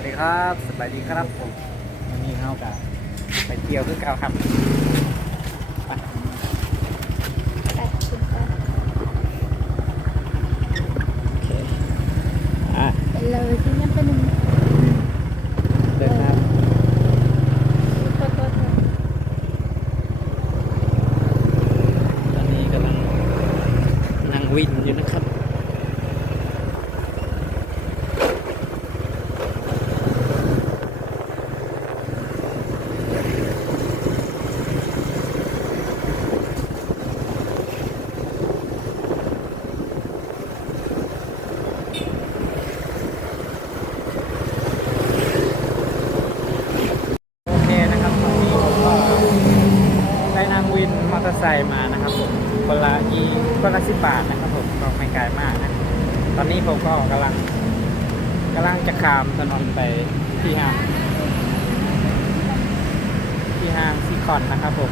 วัสดีครับสบายดีครับผมวันนี้เข้ากับไปเที่ยวคือเก่าครับไปแปดสิบแปดโอเคอะไปเลยที่นั่นเป็นหนึ่ง เดินครับ โทษโทษโทษ ตอนนี้กำลังนั่งวินอยู่นะครับโอเคนะครับตอนนี้ผมก็ ได้นั่งวินมอเตอร์ไซค์มานะครับผมคนละอีคนละสิบบาทนะครับผมก็ไม่ไกลมากนะ ตอนนี้ผ มก็กำลังกำลังจะข้ามถนนไปที่ห้าง ที่ห้างซีคอนนะครับผม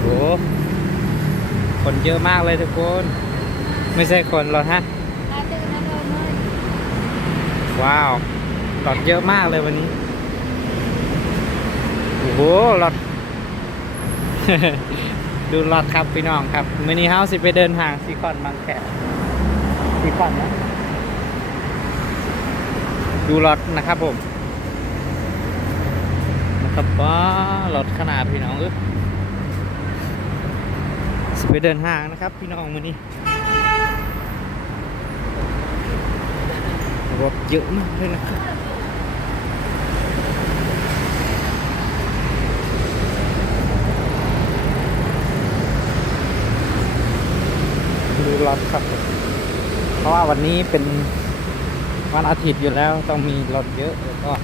โหคนเยอะมากเลยทุกคน ไม่ใช่คนหรอกฮะ ว้าวรถเยอะมากเลยวันนี้ โอ้โหรถดูรถครับพี่น้องครับมื่อนี้เฮาสิไปเดินทางซีคอนบางแค ซีคอนนะดูรถนะครับผมนะครับว้ารถขนาดพี่น้องเอ้ยสิไปเดินห้างนะครับพี่น้องมือนี้รถเยอะมากเลยนะครับดูรถครับ เพราะว่าวันนี้เป็นวันอาทิตย์อยู่แล้วต้องมีรถเยอะแล้วก็ด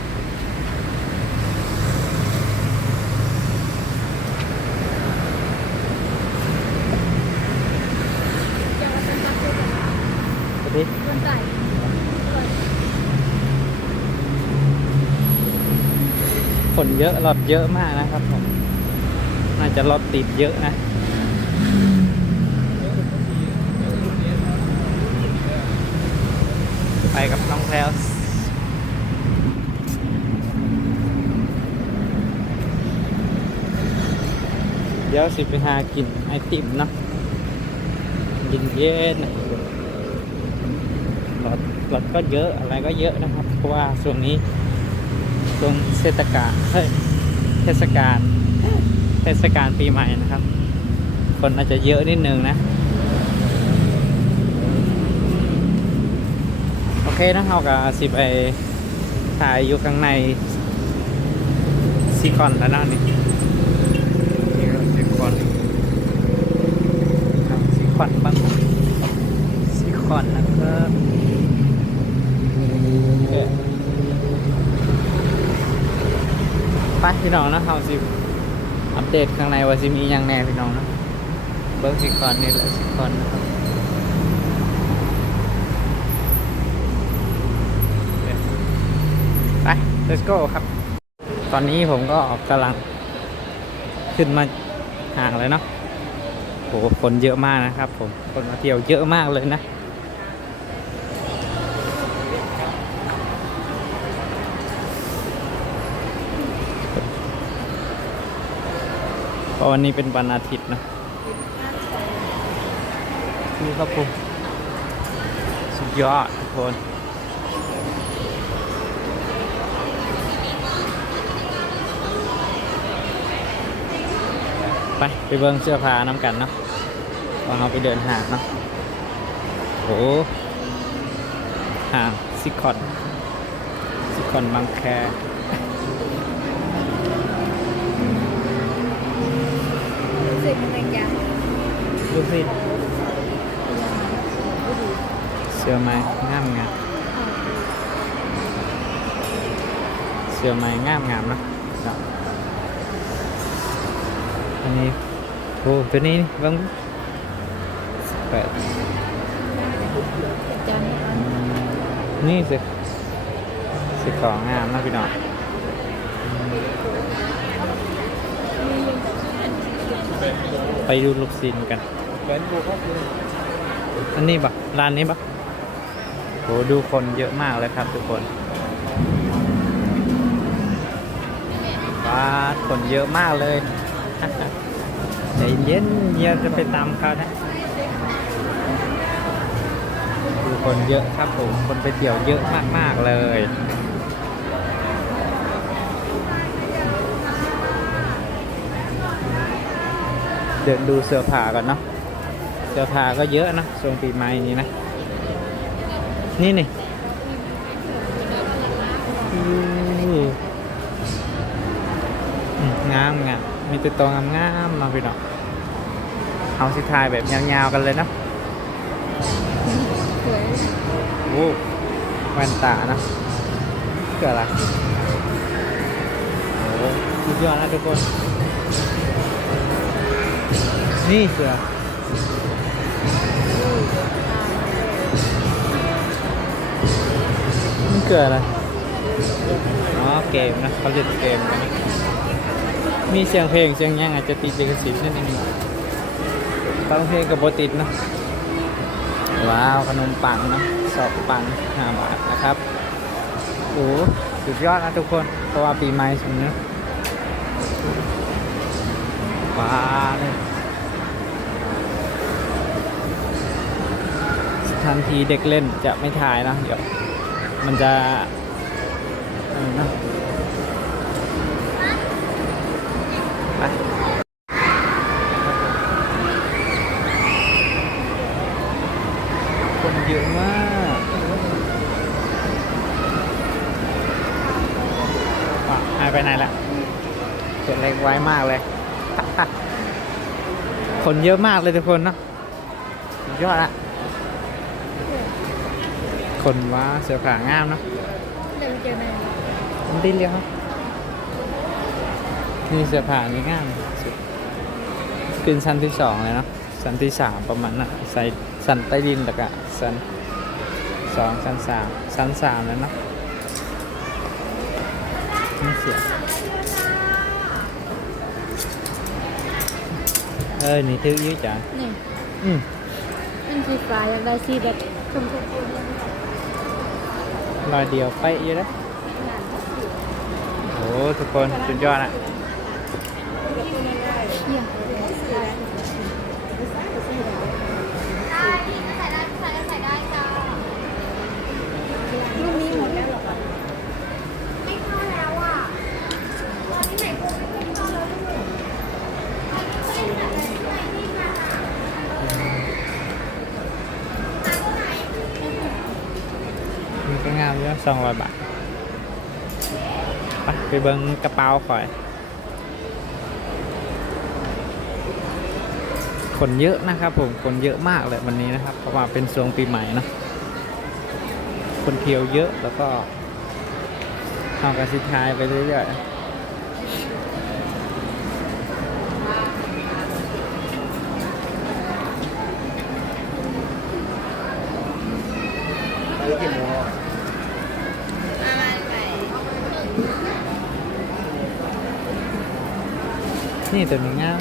สวัสดีคนใส่คนเยอะรถเยอะมากนะครับผม น่าจะรถติดเยอะนะ ไปกับน้อง แพลวเดี๋ยวสิไปหากินไอติมเนาะย็นเย็นรถรถก็เยอะอะไรก็เยอะนะครับ เพราะว่าช่วงนี้ช่วงเทศกาลเฮ้ยเทศกาลเทศกาลปีใหม่นะครับ คนอาจจะเยอะนิดนึงนะ โอ เคนะเรากับสิไปถ่ายอยู่ข้างในซีคอนแล้วนะนี่ซีคอนซีคอนบ้างซีคอนนะครับไปพี่น้องนะเราสิอัปเดตข้างในว่าสิมียังแน่พี่น้องนะเบิร์ซีคอนนี่แหละซีคอนนะครับ ไป let's go ครับ ตอนนี้ผมก็กำลังขึ้นมาห่างเลยเนาะโหคนเยอะมากนะครับ ผม คนมาเที่ยวเยอะมากเลยนะ เพราะวันนี้เป็นวันอาทิตย์นะนี่ครับผม สุดยอดทุกคน ไปไปเบิ่งเสื้อผ้าน้ำกันเนาะว่าเราไปเดินห้างเนาะโอ้ห้างซิคอนซิคอนบางแครู้สึกมันยังยังดูสิเสื้อไม้งามงามเสื้อไม้งามงามเนาะครับ อันนี้โอ้ตัวนี้บิ่งเปิดนี่สิสิของงามนะพี่น้องไปดูลูกศิลกัน อันนี้ปะร้านนี้ปะโหดูคนเยอะมากเลยครับทุกคนว้าคนเยอะมากเลย ใจเย็นเยียจะไปตามเขานะดูคนเยอะครับผม คนไปเที่ยวเยอะมาก ๆ เลยเดินดูเสื้อผ้าก่อนเนาะ เสื้อผ้าก็เยอะนะช่วงปีใหม่นี้นะ นี่นี่งามงาม มีแตัวตัวงามงามๆมาพี่น้องเอาสิทายแบบยาวๆกันเลยนะสวยโอ้แว่นตานะเกิดอะไรโอ้สุดยอดนะทุกคน นี่เสือมันเกิดอะไรอ๋อเกมนะเขาเล่นเกมกันนะ มีเสียงเพลงเสียงยังอาจจะติดลิขสิทธิ์นิดนึงฟังเพลงกับโบติดเนะว้าวขนมปังเนะสอบปังห้าบาทนะครับโอ้สุดยอดนะทุกคนเพราะว่าปีใหม่สมนอะว้าวเลยสถานที่เด็กเล่นจะไม่ถ่ายนะเดี๋ยวมันจะนะไปคน เยอะมากอะหายไปไหนละเกิดเล็กไว้มากเลย คนเยอะมากเลยทุกคนเนาะสุดยอดอะคนว่าเสือผางามเนาะเดี๋ยวเจอแม่มันดิ้นเลยครับนี่เสื้อผ้านี่งามสุดขึ้นชั้นที่สองเลยเนาะชั้นที่สามประมาณน่ะใส่ ชั้นใต้ดินแล้วก็ชั้นสองชั้นสามชั้นสามแล้วเนาะนี่เสียงเออนี่ถือเยอะจังนี่อืมมันสีฟ้าอยากได้สีแบบชมพูรอยเดียวไปเยอะแล้วโอ้ทุกคนสุดยอดอะเชี่ยรุ่นนี้หมดแล้วเหรอ มัน ก็งามเยอะสองร้อยบาทไปไปเบิ้งกระเป๋าข่อย คนเยอะนะครับผม คนเยอะมากเลยวันนี้นะครับ เพราะว่าเป็นช่วงปีใหม่นะคนเที่ยวเยอะแล้วก็เอากระสิทายไปเรื่อยๆ นี่ตัวนี้งาม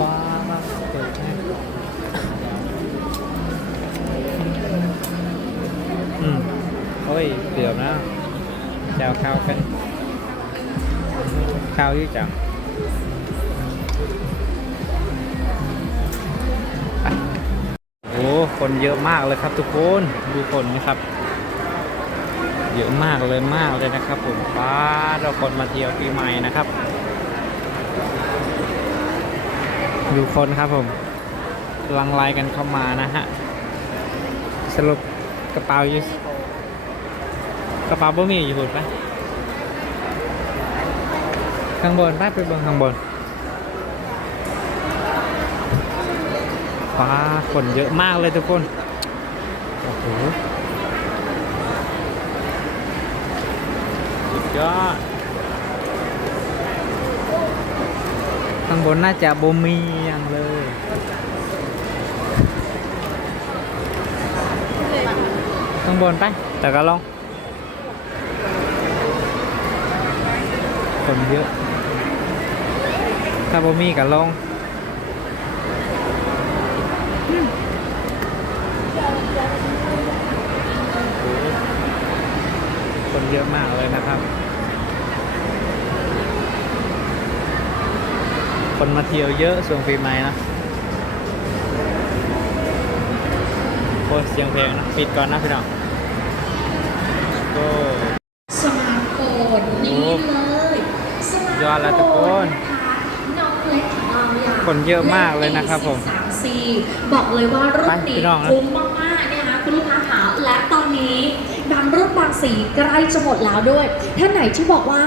ว้าวเปิดให้อืมโอ้ยเดี๋ยวนะจะเอาข้าวกันข้าวยี่จังโอ้คนเยอะมากเลยครับทุกคน ดูคนนะครับ เยอะมากเลยมากเลยนะครับผมป้าเราคนมาเที่ยวปีใหม่นะครับ ดูคนครับผมกำลังไล่กันเข้ามานะฮะสรุปกระเป๋าอยู่กระเป๋าบ่มีอยู่หุ่นปะข้างบนไปไปบนข้างบนฟ้าคนเยอะมากเลยทุกคนโอ้โหสุด ยอดข้างบนน่าจะบ่มีอย่างเลยข้างบนไป แต่ก็ลองคนเยอะ ถ้าบ่มีก็ลองคนเยอะมากเลยนะครับ คนมาเที่ยวเยอะช่วงปีใหม่นะโคตรเสียงเพลงนะปิดก่อนนะพี่น้องโอ้สมาร์ทโฟนนี่เลยสมาร์ทยอดละทุกคนนะคะน้องเล็กของเราอย่างคนเยอะมากเลยนะครับผมสามซีบอกเลยว่ารุ่นไปพี่นี้น้องนะคุ้มมากๆนะคะคุณลูกค้าขาและตอนนี้บางรุ่นบางสีใกล้จะหมดแล้วด้วย ท่านไหนที่บอกว่า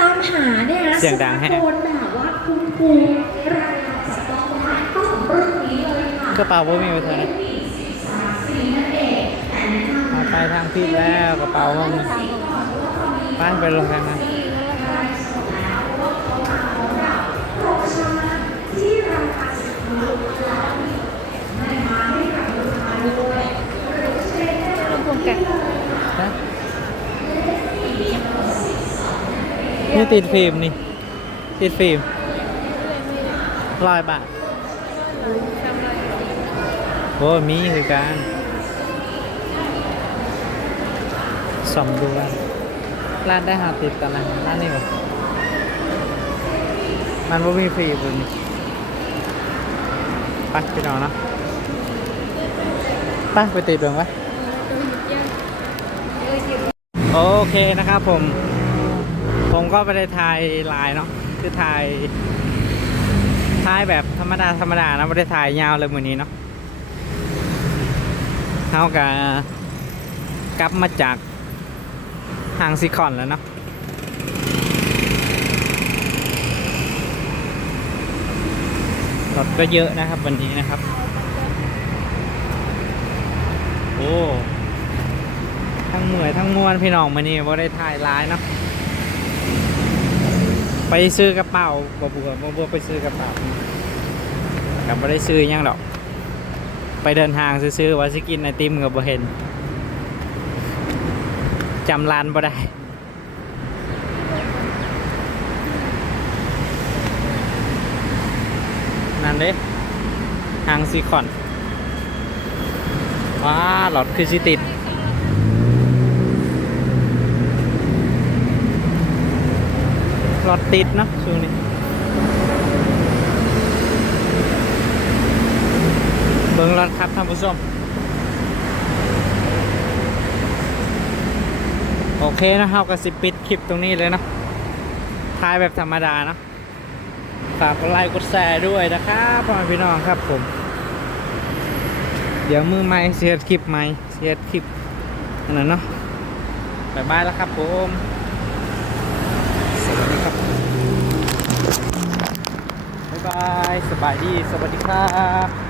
ตามหาเนี่ยนะเสียงดังสแฮะมาร์ทโฟนแบบว่า คุ้มๆราคาจับต้องได้ต้องรุ่นนี้เลยค่ะกระเป๋าบ่มีไปเท่าไหร่สามซีนั่นเองแต่แนะนำมาไปทางพี่แล้วกระเป๋าห้องบ้านไปลงกันนะลำโพงแกะนะนี่ติดฟิล์มนี่ ติดฟิล์ม ร้อยบาทโอ้มีคือการสมดูว่าร้านได้หาติดกันนะร้านนี้ก่อนมันว่ามีฟรีบนนี้ไปพี่น้องเนาะไปไปติดเบิ่งวะโอเคนะครับผม ผมก็ไปได้ถ่ายไลน์เนาะคือถ่าย ถ่ายแบบธรรมดาธรรมดานะไม่ได้ถ่ายยาวเลยมือนี้เนาะเขากะกลับมาจากห้างซิคอนแล้วเนาะรถก็เยอะนะครับวันนี้นะครับ โอ้ ทั้งเหมื่อยทั้งมวนพี่น้องมานี่บ่ได้ถ่ายร้ายเนาะ ไปซื้อกระเป๋าบ่บัวบ่บัวไปซื้อกระเป๋ากับบ่ได้ซื้อยังดอก ไปเดินทางซื้อๆว่าสิกินไอติมกับบ่เห็นจำร้านบ่ได้นั่นเด้ทางซีคอนว้าหลอดคือสิติด รถติดเนะช่วงนี้เบิ่งรถครับท่านผู้ชมโอเคนะครับก็สิปิดคลิปตรงนี้เลยนะถ่ายแบบธรรมดานะฝากกดไลค์กดแชร์ด้วยนะครับพ่อพี่น้องครับผม เดี๋ยวมือใหม่เสียคลิปใหมเสียคลิปอันนั้นเนาะบายบายแล้วครับผม สวัสดีครับ บ๊ายบายสบายดี สวัสดีครับ